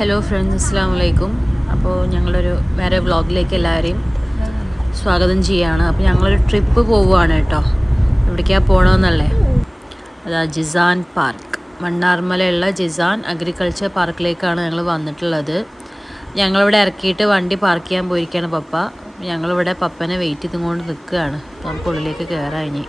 Hello friends, അസ്സാം വലൈക്കും. അപ്പോൾ ഞങ്ങളൊരു വേറെ വ്ളോഗിലേക്ക് എല്ലാവരെയും സ്വാഗതം ചെയ്യുകയാണ്. അപ്പോൾ ഞങ്ങളൊരു ട്രിപ്പ് പോവുകയാണ് കേട്ടോ. എവിടേക്കാണ് പോകണമെന്നല്ലേ? അതാ ജിസാൻ പാർക്ക്, മണ്ണാർമലയുള്ള ജിസാൻ അഗ്രികൾച്ചർ പാർക്കിലേക്കാണ് ഞങ്ങൾ വന്നിട്ടുള്ളത്. ഞങ്ങളിവിടെ ഇറക്കിയിട്ട് വണ്ടി പാർക്ക് ചെയ്യാൻ പോയിരിക്കുകയാണ് പപ്പ. ഞങ്ങളിവിടെ പപ്പനെ വെയിറ്റ് ചെയ്തുകൊണ്ട് നിൽക്കുകയാണ്. അപ്പോൾ നമുക്ക് ഉള്ളിലേക്ക് കയറാം ഇനി.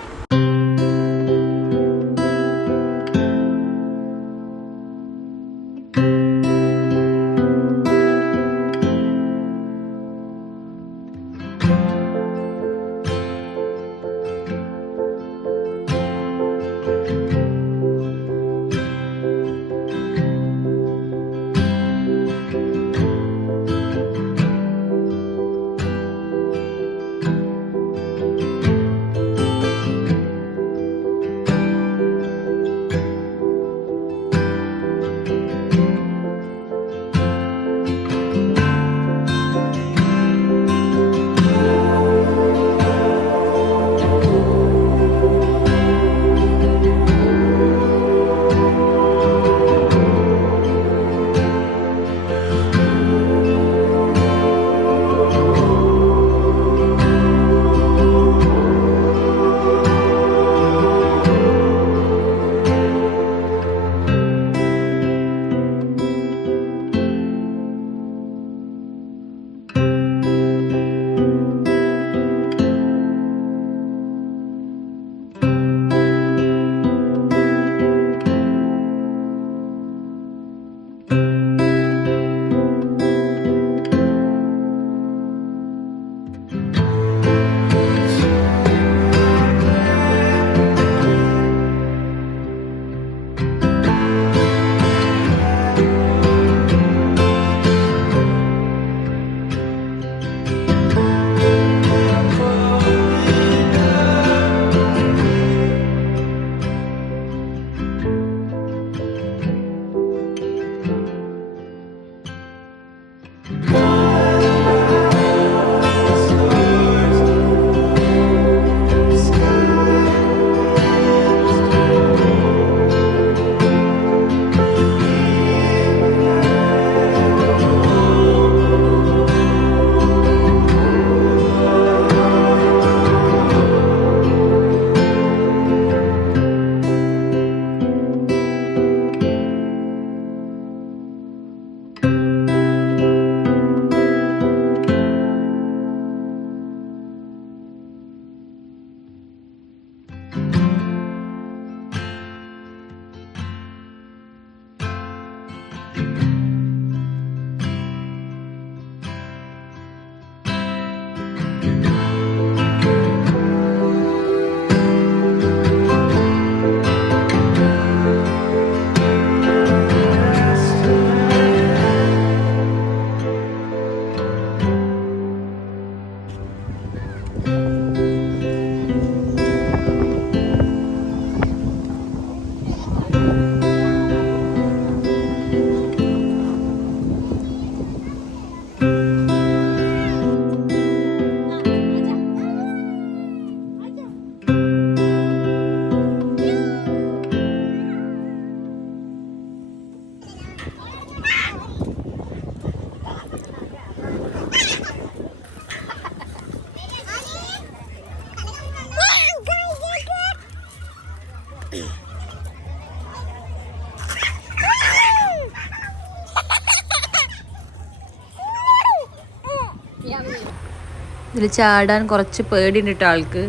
ഇതിൽ ചാടാൻ കുറച്ച് പേടിയുണ്ട് കേട്ടോ ആൾക്ക്.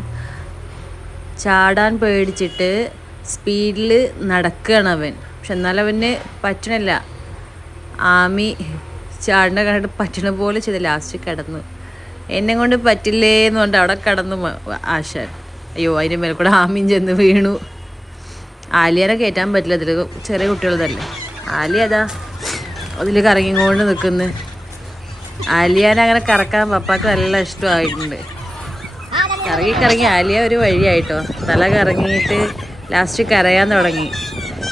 ചാടാൻ പേടിച്ചിട്ട് സ്പീഡിൽ നടക്കുകയാണ് അവൻ. പക്ഷെ എന്നാലും അവന് പറ്റണില്ല. ആമി ചാടിനെ കണ്ടിട്ട് പറ്റണ പോലെ ചെയ്ത് ലാസ്റ്റ് കിടന്നു. എന്നെ കൊണ്ട് പറ്റില്ലേ എന്ന് കൊണ്ട് അവിടെ കിടന്നു ആശാൻ. അയ്യോ, അതിൻ്റെ മേലെ കൂടെ ആമീൻ ചെന്ന് വീണു. ആലിയനെ കയറ്റാൻ പറ്റില്ല, അതിൽ ചെറിയ കുട്ടികളതല്ലേ. ആലിയ അതാ അതിൽ കറങ്ങിക്കൊണ്ട് നിൽക്കുന്നു. ആലിയാനെ അങ്ങനെ കറക്കാൻ പപ്പാക്ക് നല്ല ഇഷ്ടമായിട്ടുണ്ട്. കറങ്ങി ആലിയ ഒരു വഴിയായിട്ടോ. തല കറങ്ങിയിട്ട് ലാസ്റ്റ് കരയാൻ തുടങ്ങി.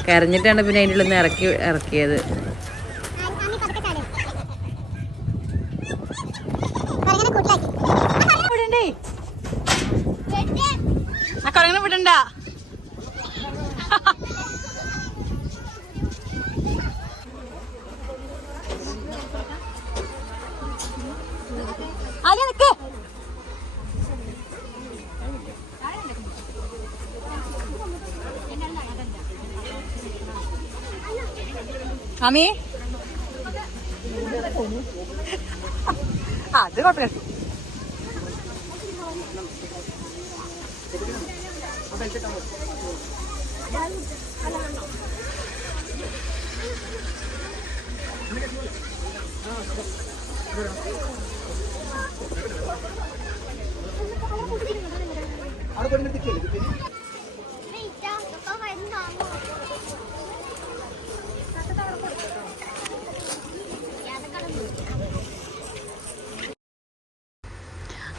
കരഞ്ഞിട്ടാണ് പിന്നെ അതിൻ്റെ ഉള്ളിൽ നിന്ന് ഇറക്കിയത്. വിടണ്ട. ആമി അത് കുഴപ്പമില്ല.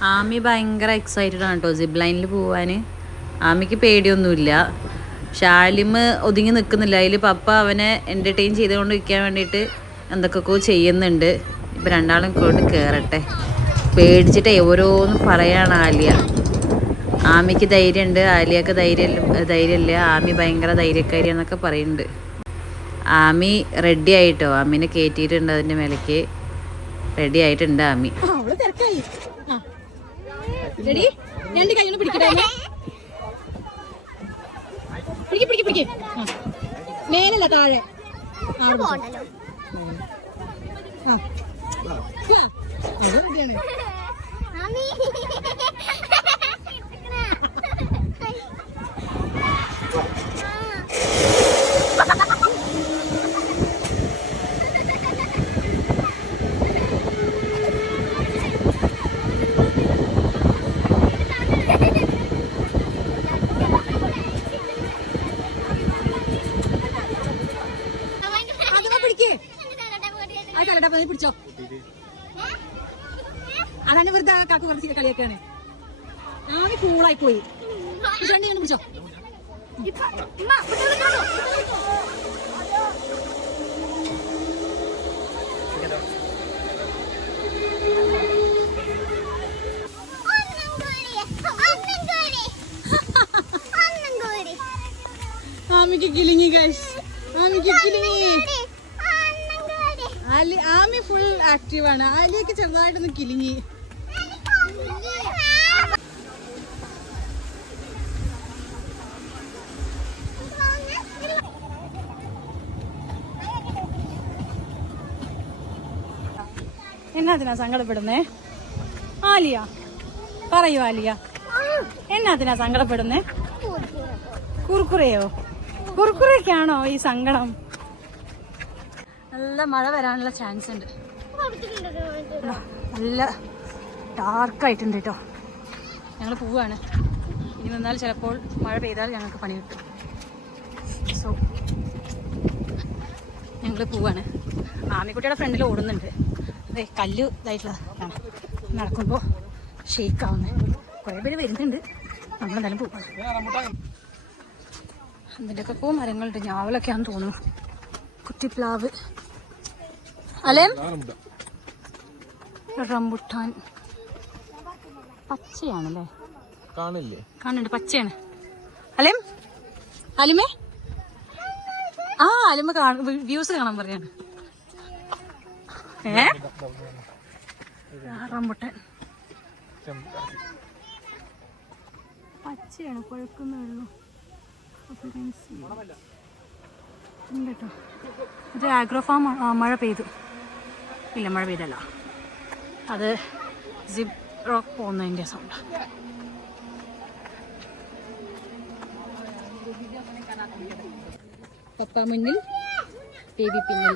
ആമി ഭയങ്കര എക്സൈറ്റഡ് ആണ് കേട്ടോ സിപ്പ് ലൈനിൽ പോവാൻ. ആമിക്ക് പേടിയൊന്നുമില്ല. പക്ഷെ ആലിമ് ഒതുങ്ങി നിൽക്കുന്നില്ല. അതിൽ പപ്പ അവനെ എൻ്റർടൈൻ ചെയ്തുകൊണ്ടിരിക്കാൻ വേണ്ടിയിട്ട് എന്തൊക്കെയൊക്കെ ചെയ്യുന്നുണ്ട്. ഇപ്പം രണ്ടാളും ഇങ്ങോട്ട് കയറട്ടെ. പേടിച്ചിട്ടേ ഓരോന്ന് പറയാണ് ആലിയ. ആമിക്ക് ധൈര്യമുണ്ട്, ആലിയക്ക് ധൈര്യമില്ല. ആമി ഭയങ്കര ധൈര്യക്കാരിയാന്നൊക്കെ പറയുന്നുണ്ട്. ആമി റെഡി ആയിട്ടോ, ആമിനെ കയറ്റിയിട്ടുണ്ട് അതിൻ്റെ മേലേക്ക്. റെഡി ആയിട്ടുണ്ട് ആമി. രണ്ട് കൈ പിടിക്കട്ടെ. മേലല്ല താഴെ. പിടിച്ചോ. അതാണ് വെറുതെ കാക്കു കുറച്ച് കളിയൊക്കെയാണ്. ആമി കൂളായി പോയി. പിടിച്ചോ. ആമിക്ക് കിളിങ്ങി ഗൈസ്, ആമിക്ക് കിളിങ്ങി. ആമി ഫുൾ ആക്റ്റീവാണ്. ആലിയൊക്കെ ചെറുതായിട്ടൊന്ന് കിളിങ്ങി. എന്നാത്തിനാ സങ്കടപ്പെടുന്നേ ആലിയ? പറയൂ ആലിയ, എന്നാത്തിനാ സങ്കടപ്പെടുന്നേ? കുറുക്കുറയോ? കുറുക്കുറയ്ക്കാണോ ഈ സങ്കടം? നല്ല മഴ വരാനുള്ള ചാൻസ് ഉണ്ട്. നല്ല ഡാർക്കായിട്ടുണ്ട് കേട്ടോ. ഞങ്ങൾ പോവുകയാണ്. ഇനി നിന്നാൽ ചിലപ്പോൾ മഴ പെയ്താൽ ഞങ്ങൾക്ക് പണി കിട്ടും. സോ ഞങ്ങൾ പോവാണ്. ആമിക്കുട്ടിയുടെ ഫ്രണ്ടിൽ ഓടുന്നുണ്ട്. അതെ, കല്ല് ഇതായിട്ടുള്ള നടക്കുമ്പോൾ ഷെയ്ക്ക് ആവുന്നത്. കുറേ പേര് വരുന്നുണ്ട്. നമ്മളെന്തായാലും പോവാണ്. അതിൻ്റെയൊക്കെ മരങ്ങളുണ്ട്. ഞാവലൊക്കെയാണെന്ന് തോന്നുന്നു. കുറ്റിപ്ലാവ്, അലേം റംബുട്ടാൻ. പച്ചയാണല്ലേ? കാണുന്നുണ്ട്, പച്ചയാണ്. അലേം, അലിമേ, ആ അലിമ വ്യൂസ് കാണാൻ പറയാണ്. റംബുട്ടാൻ പച്ചയാണ്, പഴുക്കുന്നുള്ളൂ. കേട്ടോ, ഇത് ആഗ്രോ ഫാം. മഴ പെയ്തു. ഇല്ല, മഴ പെയ്തല്ല, അത് സിപ്പ് റോക്ക് പോകുന്നതിൻ്റെ സൗണ്ട്. പപ്പ മുന്നിൽ, ബേബി പിന്നിൽ.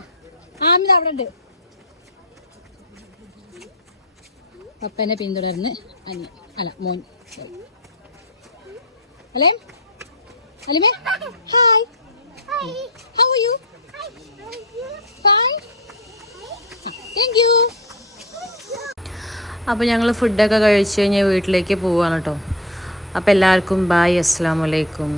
ആമിത അവിടെ ഉണ്ട്. പപ്പനെ പിന്തുടർന്ന് അനിയൻ, അല്ല മോൻ. അല്ലേ അലിമേ? Hi, how are you? Fine, thank you. അപ്പോൾ ഞങ്ങൾ ഫുഡൊക്കെ കഴിച്ച് കഴിഞ്ഞ് വീട്ടിലേക്ക് പോവാണ് കേട്ടോ. അപ്പോൾ എല്ലാവർക്കും ബായ്, അസ്സലാമു അലൈക്കും.